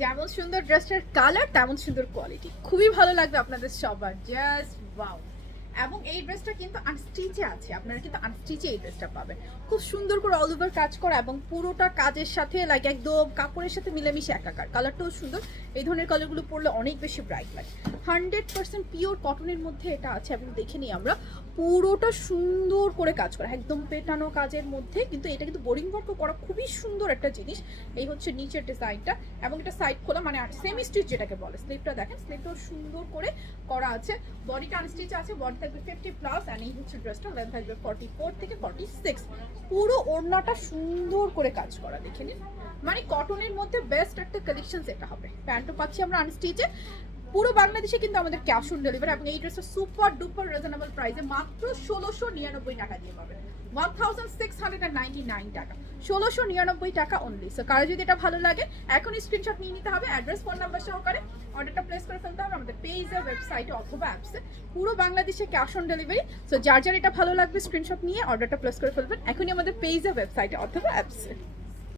যেমন সুন্দর ড্রেসটার কালার তেমন সুন্দর কোয়ালিটি, খুবই ভালো লাগবে আপনাদের সবার। Just wow. এবং এই ড্রেসটা কিন্তু আনস্টিচে আছে, আপনারা কিন্তু আনস্টিচে এই ড্রেসটা পাবেন। খুব সুন্দর করে অল ওভার কাজ করা এবং পুরোটা কাজের সাথে লাইক একদম কাপড়ের সাথে মিলেমিশে একাকার। কালারটাও সুন্দর, এই ধরনের কালারগুলো পরলে অনেক বেশি ব্রাইট লাগে। 100% পিওর কটনের মধ্যে এটা আছে এবং দেখে নিই আমরা পুরোটা সুন্দর করে কাজ করা, একদম পেটানো কাজের মধ্যে। কিন্তু এটা কিন্তু বোরিং ওয়ার্কও করা, খুবই সুন্দর একটা জিনিস। এই হচ্ছে নিচের ডিজাইনটা এবং এটা সাইড খোলা, মানে সেমি স্টিচ যেটাকে বলে। স্লিপটা দেখেন, স্লিপটাও সুন্দর করে করা আছে। বডিটা আনস্টিচ আছে, বডি থাকবে 50+, আর এই হচ্ছে ড্রেসটা লেন্থ থাকবে 44 থেকে 46। পুরো ওড়নাটা সুন্দর করে কাজ করা, দেখে নিন। মানে কটনের মধ্যে বেস্ট একটা কালেকশন এটা হবে। প্যান্টও পাচ্ছি আমরা আনস্টিচে। পুরো বাংলাদেশে কিন্তু আমাদের ক্যাশ অন ডেলিভারি এবং এই ড্রেসটা সুপার ডুপার রিজনেবল প্রাইসে মাত্র 1699 টাকা দিয়ে পাবেন। 1699 টাকা, 1699 টাকা অনলি। সো কারো যদি এটা ভালো লাগে এখনই স্ক্রিনশট নিয়ে নিতে হবে, অ্যাড্রেস ফোন নাম্বার সহকারে অর্ডারটা প্লেস করে ফেলতে হবে আমাদের পেজে, ওয়েবসাইটে অথবা অ্যাপসে। পুরো বাংলাদেশে ক্যাশ অন ডেলিভারি। সো যার যার এটা ভালো লাগবে স্ক্রিনশট নিয়ে অর্ডারটা প্লেস করে ফেলবেন এখনই আমাদের পেজে, ওয়েবসাইটে অথবা অ্যাপসে।